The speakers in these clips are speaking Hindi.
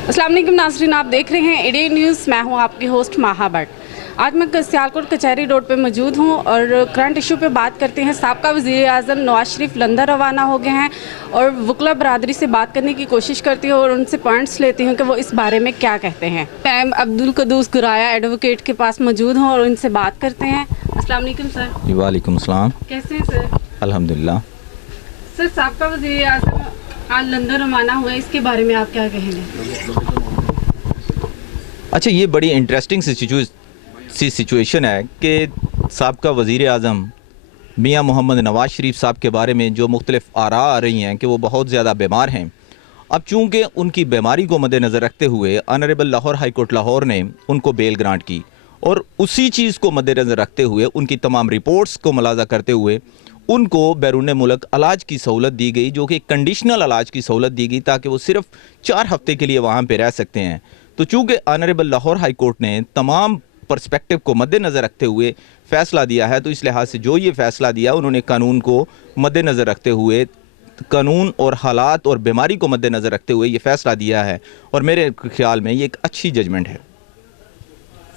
अस्सलाम वालेकुम नाज़रीन, आप देख रहे हैं एडी न्यूज़। मैं हूं आपकी होस्ट माहा भट्ट। आज मैं सियालकोट कचहरी रोड पे मौजूद हूं और करंट इशू पे बात करते हैं। साबका वज़ीर आज़म नवाज शरीफ लंदन रवाना हो गए हैं और वकला बरादरी से बात करने की कोशिश करती हूँ और उनसे पॉइंट्स लेती हूँ कि वो इस बारे में क्या कहते हैं। मैं अब्दुल कदूस गुराया एडवोकेट के पास मौजूद हूँ और उनसे बात करते हैं। अस्सलाम वालेकुम सर। वालेकुम सलाम। कैसे हैं सर? अल्हम्दुलिल्लाह। सर, साबका वज़ीर आज़म आज लंदन रवाना हुआ है, इसके बारे में आप क्या कहेंगे? अच्छा, ये बड़ी इंटरेस्टिंग सी सिचुएशन है कि साबका वज़ीर आज़म मियाँ मोहम्मद नवाज शरीफ साहब के बारे में जो मुख्तलिफ आरा आ रही हैं कि वो बहुत ज़्यादा बीमार हैं। अब चूँकि उनकी बीमारी को मद्देनज़र रखते हुए honourable Lahore high court Lahore ने उनको बेल ग्रांट की और उसी चीज़ को मद्देनज़र रखते हुए उनकी तमाम रिपोर्ट्स को मुलाज़ा करते हुए उनको बैरून मुल्क इलाज की सहूलत दी गई, जो कि कंडीशनल इलाज की सहूलत दी गई ताकि वो सिर्फ 4 हफ्ते के लिए वहाँ पे रह सकते हैं। तो चूँकि ऑनरेबल लाहौर हाई कोर्ट ने तमाम पर्सपेक्टिव को मद्देनज़र रखते हुए फ़ैसला दिया है, तो इस लिहाज से जो ये फ़ैसला दिया उन्होंने कानून को मद्देनज़र रखते हुए, कानून और हालात और बीमारी को मद्देनज़र रखते हुए ये फ़ैसला दिया है और मेरे ख्याल में ये एक अच्छी जजमेंट है।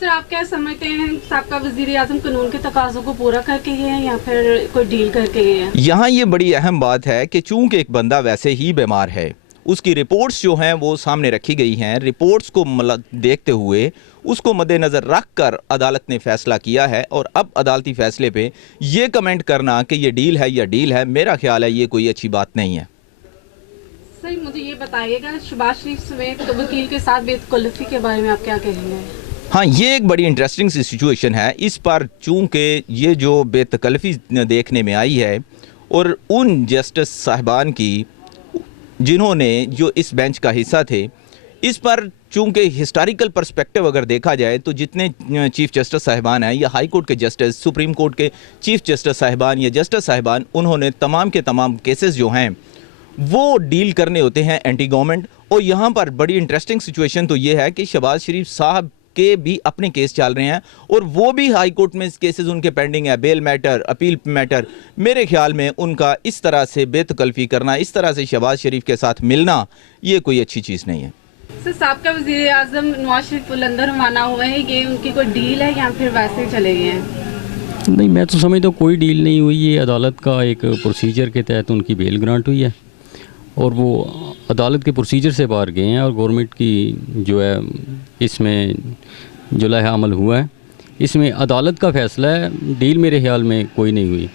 सर, आप क्या समझते हैं, साबका वज़ीर आज़म कानून के तकाज़ों को पूरा करके गए हैं या फिर कोई डील करके गए हैं? यहाँ ये बड़ी अहम बात है कि चूँकि एक बंदा वैसे ही बीमार है, उसकी रिपोर्ट्स जो हैं वो सामने रखी गई हैं। रिपोर्ट्स को देखते हुए उसको मद्देनज़र रख कर अदालत ने फ़ैसला किया है और अब अदालती फ़ैसले पे ये कमेंट करना कि ये डील है या डील है, मेरा ख्याल है ये कोई अच्छी बात नहीं है। सर, मुझे ये बताइएगा, शहबाज शरीफ समेत वकील के साथ बेतकल्लफ़ी के बारे में आप क्या कहेंगे? हाँ, ये एक बड़ी इंटरेस्टिंग सी सिचुएशन है। इस पर चूँकि ये जो बेतकल्लफ़ी देखने में आई है और उन जस्टिस साहिबान की जिन्होंने जो इस बेंच का हिस्सा थे, इस पर चूँकि हिस्टोरिकल पर्सपेक्टिव अगर देखा जाए तो जितने चीफ़ जस्टिस साहिबान हैं या हाई कोर्ट के जस्टिस, सुप्रीम कोर्ट के चीफ़ जस्टिस साहिबान या जस्टिस साहिबान, उन्होंने तमाम के तमाम केसेस जो हैं वो डील करने होते हैं एंटी गवर्नमेंट। और यहाँ पर बड़ी इंटरेस्टिंग सिचुएशन तो ये है कि शहबाज शरीफ साहब के भी अपने केस चल रहे हैं और वो भी हाई कोर्ट में केसेस उनके पेंडिंग है, बेल मैटर, अपील मैटर। मेरे ख्याल में उनका इस तरह से बेतकल्फ़ी करना, इस तरह से शहबाज शरीफ के साथ मिलना, ये कोई अच्छी चीज़ नहीं है। सर, साबका वज़ीर आज़म नवाज शरीफ लंदन रवाना हुए हैं, ये उनकी कोई डील है या फिर वैसे ही चले गए हैं? नहीं, मैं तो समझता हूँ कोई डील नहीं हुई। ये अदालत का एक प्रोसीजर के तहत उनकी बेल ग्रांट हुई है और वो अदालत के प्रोसीजर से बाहर गए हैं और गवर्नमेंट की जो है इसमें जो लहा अमल हुआ है, इसमें अदालत का फ़ैसला है। डील मेरे ख्याल में कोई नहीं हुई।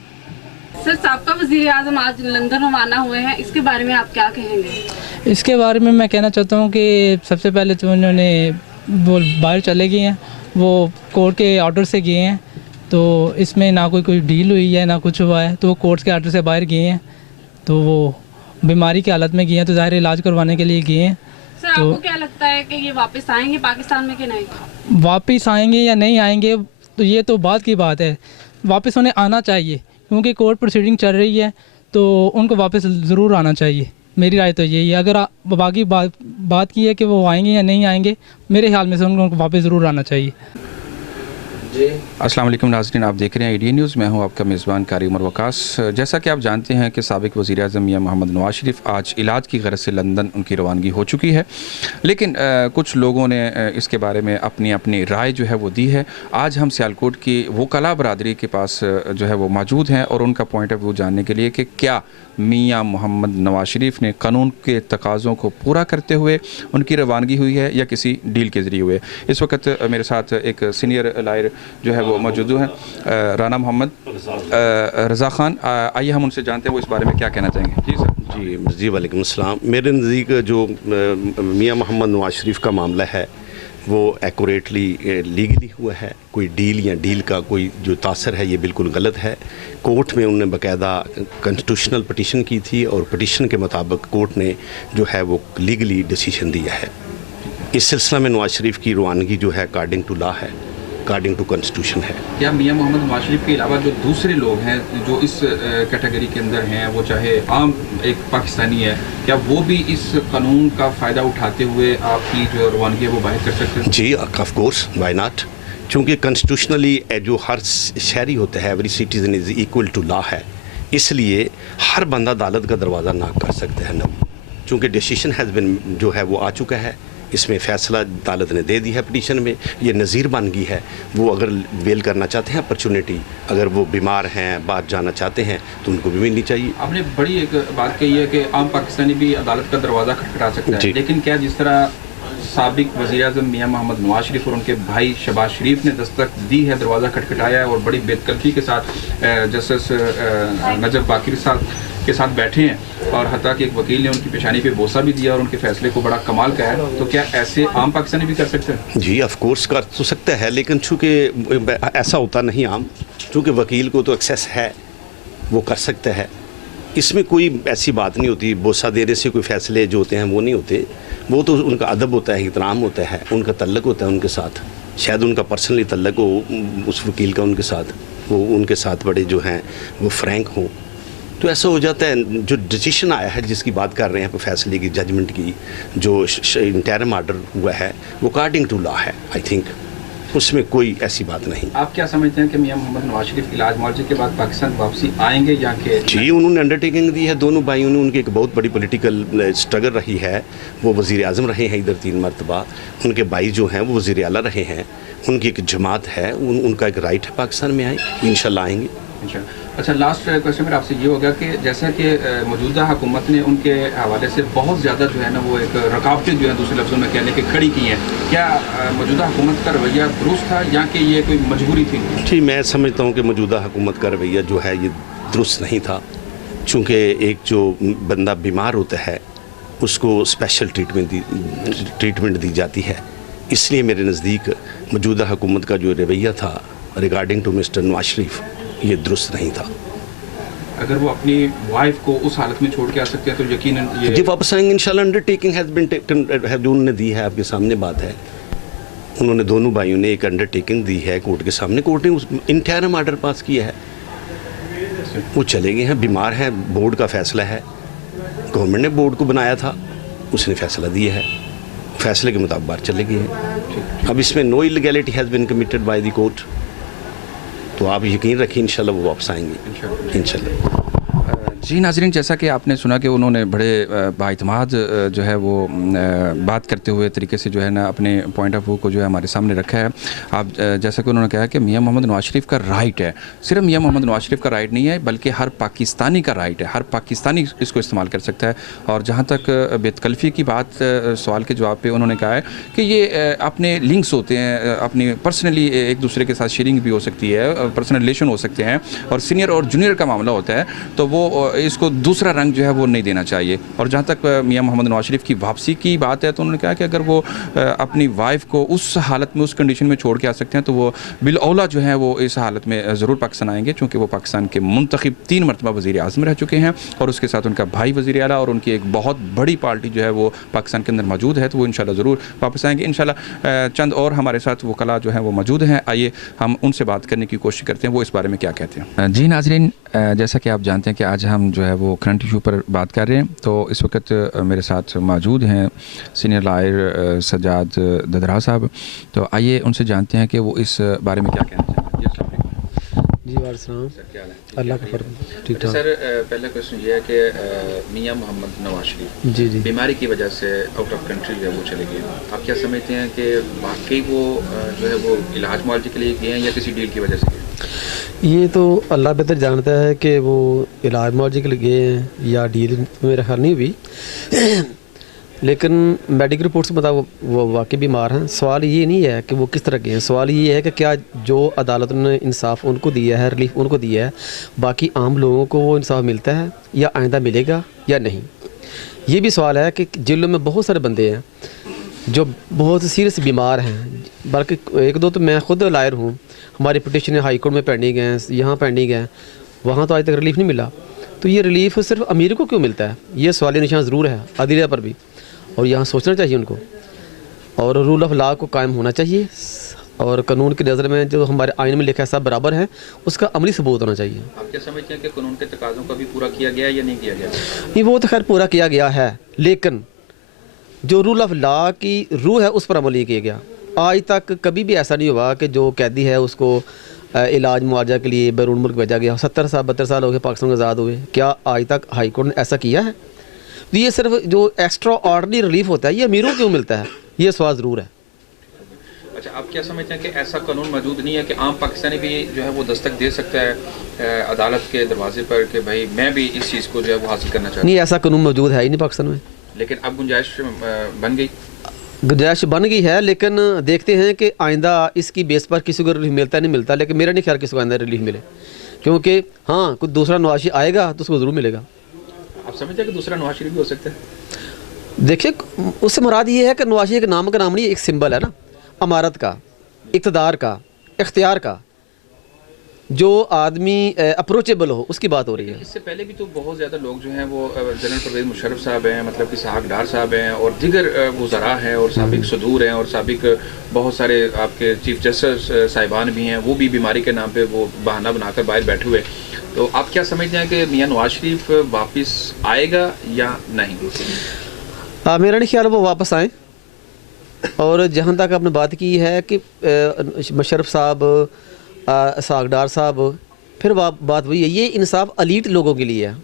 सर, साबका वज़ीर आज़म आज लंदन रवाना हुए हैं, इसके बारे में आप क्या कहेंगे? इसके बारे में मैं कहना चाहता हूँ कि सबसे पहले तो उन्होंने वो बाहर चले गए हैं, वो कोर्ट के ऑर्डर से गए हैं, तो इसमें ना कोई डील हुई है ना कुछ हुआ है। तो वो कोर्ट के ऑर्डर से बाहर गए हैं, तो वो बीमारी की हालत में गए हैं, तो ज़ाहिर इलाज करवाने के लिए गए हैं। सर, तो आपको क्या लगता है कि ये वापस आएंगे पाकिस्तान में कि नहीं? वापस आएंगे या नहीं आएंगे तो ये तो बात की बात है। वापस उन्हें आना चाहिए क्योंकि कोर्ट प्रोसीडिंग चल रही है, तो उनको वापस ज़रूर आना चाहिए। मेरी राय तो यही है। अगर बाकी बात की है कि वो आएंगे या नहीं आएंगे, मेरे ख्याल में से उनको वापस ज़रूर आना चाहिए। अस्सलाम वालेकुम नाज़रीन, आप देख रहे हैं एडी न्यूज़। मैं हूं आपका मेज़बान कारी उमर वकास। जैसा कि आप जानते हैं कि साबिक़ वज़ीर आज़म मियाँ मोहम्मद नवाज शरीफ आज इलाज की गरज से लंदन उनकी रवानगी हो चुकी है, लेकिन कुछ लोगों ने इसके बारे में अपनी अपनी राय जो है वो दी है। आज हम सियालकोट की वकला बरादरी के पास जो है वो मौजूद हैं और उनका पॉइंट ऑफ व्यू जानने के लिए कि क्या मियाँ मोहम्मद नवाज शरीफ ने कानून के तकाज़ों को पूरा करते हुए उनकी रवानगी हुई है या किसी डील के ज़रिए हुए। इस वक्त मेरे साथ एक सीनियर लायर जो है वो मौजूद हैं, राना मोहम्मद रज़ा ख़ान। आइए हम उनसे जानते हैं वो इस बारे में क्या कहना चाहेंगे। जी सर। जी वालेकुम अस्सलाम। मेरे नज़दीक जो मियाँ मोहम्मद नवाज शरीफ का मामला है वो एक्यूरेटली लीगली हुआ है। कोई डील या डील का कोई जो तासर है ये बिल्कुल गलत है। कोर्ट में उन्होंने बाकायदा कॉन्स्टिट्यूशनल पटिशन की थी और पटिशन के मुताबिक कोर्ट ने जो है वो लीगली डिसीजन दिया है। इस सिलसिला में नवाज शरीफ की रवानगी जो है अकॉर्डिंग टू लॉ है, अकॉर्डिंग टू कॉन्स्टिट्यूशन है। क्या मियाँ मोहम्मद नवाज शरीफ के अलावा जो दूसरे लोग हैं जो इस कैटेगरी के अंदर हैं, वो चाहे आम एक पाकिस्तानी है, क्या वो भी इस कानून का फ़ायदा उठाते हुए आपकी जो रवानगी है वो बाहर कर सकते हैं? जी ऑफ कोर्स, व्हाई नॉट। चूँकि कॉन्स्टिट्यूशनली जो हर शहरी होता है, every citizen is equal to law है, इसलिए हर बंदा अदालत का दरवाज़ा नाक कर सकता है। न चूँकि डिसीजन हैज़ बिन जो है वो आ चुका है, इसमें फ़ैसला अदालत ने दे दी है पिटीशन में, ये नज़ीर बन गई है। वो अगर बेल करना चाहते हैं अपॉर्चुनिटी, अगर वो बीमार हैं बाहर जाना चाहते हैं तो उनको भी मिलनी चाहिए। आपने बड़ी एक बात कही है कि आम पाकिस्तानी भी अदालत का दरवाज़ा खटखटा सकता है, लेकिन क्या जिस तरह साबिक वज़ीर-ए-आज़म मियां मोहम्मद नवाज शरीफ और उनके भाई शहबाज शरीफ ने दस्तक दी है, दरवाज़ा खटखटाया है और बड़ी बेतकल्फ़ी के साथ जस्टिस नजफ बाकिर साहब के साथ बैठे हैं और हत्ता कि एक वकील ने उनकी पेशानी पे बोसा भी दिया और उनके फैसले को बड़ा कमाल का है, तो क्या ऐसे आम पाकिस्तानी भी कर सकते हैं? जी ऑफ कोर्स कर तो सकता है, लेकिन चूँकि ऐसा होता नहीं आम, चूँकि वकील को तो एक्सेस है, वो कर सकता है। इसमें कोई ऐसी बात नहीं होती, बोसा देने से कोई फैसले जो होते हैं वो नहीं होते, वो तो उनका अदब होता है, इहतराम होता है, उनका तल्लक होता है उनके साथ, शायद उनका पर्सनली तल्लक हो उस वकील का उनके साथ, वो उनके साथ बड़े जो हैं वो फ्रैंक हों, तो ऐसा हो जाता है। जो डिसीजन आया है जिसकी बात कर रहे हैं फैसले की, जजमेंट की, जो इंटरिम आर्डर हुआ है वो अकॉर्डिंग टू लॉ है, आई थिंक उसमें कोई ऐसी बात नहीं। आप क्या समझते हैं कि मियां मोहम्मद नवाज शरीफ इलाज मुआवजे के बाद पाकिस्तान वापसी आएंगे या कि? जी उन्होंने अंडरटेकिंग दी है, दोनों भाइयों ने, उनकी एक बहुत बड़ी पॉलिटिकल स्ट्रगल रही है, वो वज़ीर आज़म रहे हैं इधर 3 मरतबा, उनके भाई जो हैं वो वज़ीर आला रहे हैं, उनकी एक जमात है, उनका एक राइट है पाकिस्तान में आए, इंशाल्लाह आएंगे। अच्छा, लास्ट क्वेश्चन मेरा आपसे ये होगा कि जैसा कि मौजूदा हुकूमत ने उनके हवाले से बहुत ज़्यादा जो है ना वो एक रुकावटें जो है दूसरे लफ्ज़ों में कहने के खड़ी की हैं, क्या मौजूदा हुकूमत का रवैया दुरुस्त था या कि ये कोई मजबूरी थी? जी मैं समझता हूँ कि मौजूदा हुकूमत का रवैया जो है ये दुरुस्त नहीं था, चूँकि एक जो बंदा बीमार होता है उसको स्पेशल ट्रीटमेंट दी जाती है, इसलिए मेरे नज़दीक मौजूदा हुकूमत का जो रवैया था regarding to mister Nawaz Sharif ये दुरुस्त नहीं था। अगर वो अपनी वाइफ को उस हालत में छोड़ के आ सकते हैं तो यकीनन ये जी वापस आएंगे इंशाल्लाह। अंडरटेकिंग हैज़ बीन टेकन, जो उन्होंने दी है आपके सामने बात है, उन्होंने दोनों भाइयों ने एक अंडरटेकिंग दी है कोर्ट के सामने, कोर्ट ने उस इंटरिम आर्डर पास किया है, वो चले गए हैं, बीमार हैं, बोर्ड का फैसला है, गवर्नमेंट ने बोर्ड को बनाया था, उसने फैसला दिया है, फैसले के मुताबिक बाहर चले गए हैं। अब इसमें no illegality has been committed by the court, तो आप यकीन रखिए इंशाल्लाह वो वापस आएंगे इंशाल्लाह। जी नाज़रीन, जैसा कि आपने सुना कि उन्होंने बड़े बाइतमाद जो है वो बात करते हुए तरीके से जो है ना अपने पॉइंट ऑफ व्यू को जो है हमारे सामने रखा है। आप जैसा कि उन्होंने कहा कि मियां मोहम्मद नवाज शरीफ का राइट है, सिर्फ मियां मोहम्मद नवाज शरीफ का राइट नहीं है बल्कि हर पाकिस्तानी का राइट है, हर पाकिस्तानी इसको इस्तेमाल कर सकता है। और जहाँ तक बेतकल्फ़ी की बात, सवाल के जवाब पे उन्होंने कहा है कि ये अपने लिंक्स होते हैं, अपनी पर्सनली एक दूसरे के साथ शेयरिंग भी हो सकती है, पर्सनल रिलेशन हो सकते हैं, और सीनियर और जूनियर का मामला होता है तो वो इसको दूसरा रंग जो है वो नहीं देना चाहिए। और जहाँ तक मियां मोहम्मद नवाज शरीफ की वापसी की बात है तो उन्होंने कहा कि अगर वो अपनी वाइफ को उस हालत में, उस कंडीशन में छोड़ के आ सकते हैं तो वो बिल औला जो है वो इस हालत में ज़रूर पाकिस्तान आएंगे, चूँकि वो पाकिस्तान के मुंतखब 3 मरतबा वज़ीर आज़म रह चुके हैं और उसके साथ उनका भाई वज़ीर आला और उनकी एक बहुत बड़ी पार्टी जो है वो पाकिस्तान के अंदर मौजूद है, तो वो इंशाल्लाह ज़रूर वापस आएंगे इंशाल्लाह। चंद और हमारे साथ वकला जो हैं वो मौजूद हैं, आइए हम उनसे बात करने की कोशिश करते हैं, वो इस बारे में क्या कहते हैं। जी नाज़रीन, जैसा कि आप जानते हैं कि आज हम जो है वो करंट इशू पर बात कर रहे हैं, तो इस वक्त मेरे साथ मौजूद हैं सीनियर लॉयर सज्जाद ददरा साहब, तो आइए उनसे जानते हैं कि वो इस बारे में क्या कहना चाहते हैं। जी वालेकुम सलाम, अल्लाह का फर्ज, ठीक ठाक। सर पहला क्वेश्चन ये है कि मियां मोहम्मद नवाज शरीफ जी जी बीमारी की वजह से आउट ऑफ कंट्री जो है वो चले गए, आप क्या समझते हैं कि वाकई वो जो है वो इलाज मुआवजे के लिए गए हैं या किसी डील की वजह से गए? ये तो अल्लाह बेहतर जानता है कि वो इलाज मुआवजे के लिए गए हैं या डील मेरा ख्याल नहीं हुई, लेकिन मेडिकल रिपोर्ट्स के मुताबिक वो वाकई बीमार हैं। सवाल ये नहीं है कि वो किस तरह के हैं, सवाल ये है कि क्या जो अदालत ने इंसाफ उनको दिया है, रिलीफ उनको दिया है, बाकी आम लोगों को वो इंसाफ मिलता है या आइंदा मिलेगा या नहीं। ये भी सवाल है कि जेलों में बहुत सारे बंदे हैं जो बहुत सीरियस बीमार हैं, बल्कि 1-2 तो मैं खुद लायर हूँ, हमारी पिटिशन हाई कोर्ट में पेंडिंग है, यहाँ पेंडिंग है, वहाँ तो आज तक रिलीफ नहीं मिला। तो ये रिलीफ सिर्फ अमीर को क्यों मिलता है, ये सवाल निशान ज़रूर है अदलिया पर भी, और यहाँ सोचना चाहिए उनको, और रूल ऑफ लॉ को कायम होना चाहिए, और कानून की नज़र में जो हमारे आइन में लिखा है सब बराबर है, उसका अमली सबूत होना चाहिए। आप क्या समझते हैं कि कानून के तकाज़ों का भी पूरा किया गया या नहीं किया गया? नहीं, वो तो खैर पूरा किया गया है, लेकिन जो रूल ऑफ लॉ की रूह है उस पर अमल नहीं किया गया। आज तक कभी भी ऐसा नहीं हुआ कि जो कैदी है उसको इलाज मुआवजा के लिए बैरून मुल्क भेजा गया। 70-72 साल हो गए पाकिस्तान आज़ाद हुए, क्या आज तक हाई कोर्ट ने ऐसा किया है? तो ये सिर्फ जो एक्स्ट्रा ऑर्डनरी रिलीफ होता है ये अमीरों क्यों मिलता है, ये सवाल ज़रूर है। अच्छा, आप क्या समझते हैं कि ऐसा कानून मौजूद नहीं है कि आम पाकिस्तानी भी जो है वो दस्तक दे सकता है अदालत के दरवाजे पर कि भाई मैं भी इस चीज़ को जो है वो हासिल करना चाहता हूँ? नहीं, ऐसा कानून मौजूद है ही नहीं पाकिस्तान में। लेकिन अब गुंजाइश बन गई, गुंजाइश बन गई है, लेकिन देखते हैं कि आइंदा इसकी बेस पर किसी को रिलीफ मिलता नहीं मिलता, लेकिन मेरा नहीं ख्याल किसी को आइंदा रिलीफ मिले, क्योंकि हाँ कुछ दूसरा नवाशी आएगा तो उसको ज़रूर मिलेगा। आप समझते हैं कि दूसरा नवाज शरीफ भी हो सकता है? देखिए, उससे मुराद ये है कि नवाशी एक नाम का नाम नहीं, एक सिंबल है ना, अमारत का, इक़्तिदार का, इख्तियार का। जो आदमी अप्रोचेबल हो उसकी बात हो रही है। इससे पहले भी तो बहुत ज़्यादा लोग जो हैं वो जनरल परवेज़ मुशर्रफ साहब हैं, मतलब कि इसहाक डार साहब हैं और दीगर वज़रा हैं और साबिक सदूर हैं और साबिक बहुत सारे आपके चीफ जस्टिस साहिबान भी हैं, वो भी बीमारी के नाम पे वो बहाना बनाकर बाहर बैठे हुए। तो आप क्या समझते हैं कि मियां नवाज शरीफ वापस आएगा या नहीं? मेरा नहीं ख्याल वो वापस आएँ। और जहाँ तक आपने बात की है कि मुशर्रफ साहब, इसहाक डार साहब, फिर बात वही है, ये इंसाफ अलीट लोगों के लिए है,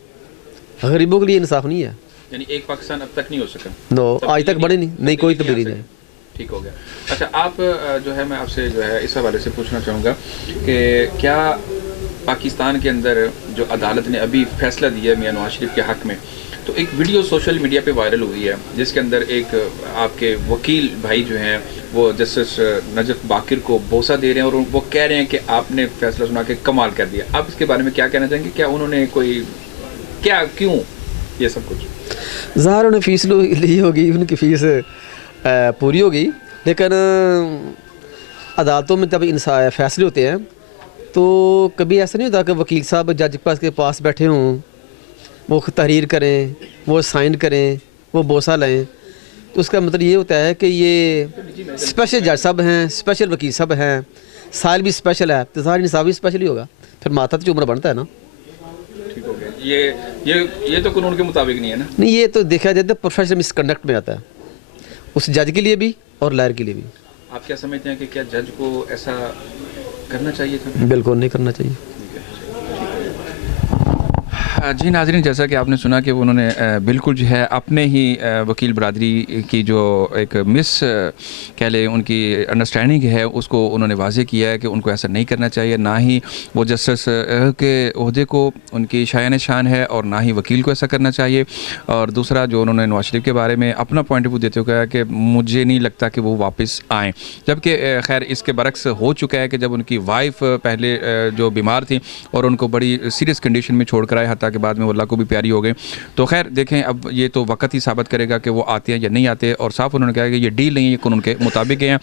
गरीबों के लिए इंसाफ नहीं है। यानी एक पाकिस्तान अब तक नहीं हो सका? नो, आज तक बने नहीं कोई तब्दीली नहीं। ठीक हो गया। अच्छा, आप जो है मैं आपसे जो है इस हवाले से पूछना चाहूँगा कि क्या पाकिस्तान के अंदर जो अदालत ने अभी फैसला दिया मियां नवाज शरीफ के हक़ में, तो एक वीडियो सोशल मीडिया पे वायरल हुई है जिसके अंदर एक आपके वकील भाई जो हैं वो जस्टिस नजफ बाकिर को बोसा दे रहे हैं और वो कह रहे हैं कि आपने फैसला सुना के कमाल कर दिया। आप इसके बारे में क्या कहना चाहेंगे? क्या उन्होंने कोई क्या क्यों ये सब कुछ? ज़ाहिर उन्हें फ़ीस ली होगी, उनकी फ़ीस पूरी होगी, लेकिन अदालतों में जब फैसले होते हैं तो कभी ऐसा नहीं होता कि वकील साहब जज के पास बैठे हों, वो तहरीर करें, वो साइन करें, वो बोसा लें। तो उसका मतलब ये होता है कि ये स्पेशल जज साहब हैं, स्पेशल वकील साहब हैं, साल भी स्पेशल है, तो ज़ाहिर इंसाफ भी स्पेशल ही होगा, फिर माथा तो उम्र बनता है ना। ठीक हो गया। ये तो कानून के मुताबिक नहीं है ना? नहीं, ये तो देखा जाए तो प्रोफेशनल मिसकंडक्ट में आता है, उस जज के लिए भी और लायर के लिए भी। आप क्या समझते हैं कि क्या जज को ऐसा करना चाहिए था? बिल्कुल नहीं करना चाहिए। जी नाज़रीन, जैसा कि आपने सुना कि उन्होंने बिल्कुल जो है अपने ही वकील बरादरी की जो एक कह लें उनकी अंडरस्टैंडिंग है उसको उन्होंने वाज़े किया है कि उनको ऐसा नहीं करना चाहिए, ना ही वो जस्टिस के ओहदे को उनकी शायान शान है और ना ही वकील को ऐसा करना चाहिए। और दूसरा जो उन्होंने नवाज शरीफ के बारे में अपना पॉइंट ऑफ व्यू देते हुए कहा कि मुझे नहीं लगता कि वो वापस आएँ, जबकि खैर इसके बरक्स हो चुका है कि जब उनकी वाइफ पहले जो बीमार थी और उनको बड़ी सीरियस कंडीशन में छोड़ कर आए, हत्ता के बाद में वो अल्लाह को भी प्यारी हो गए। तो खैर देखें, अब ये तो वक्त ही साबित करेगा कि वो आते हैं या नहीं आते, और साफ उन्होंने कहा कि ये डील नहीं है, ये कानून के मुताबिक हैं।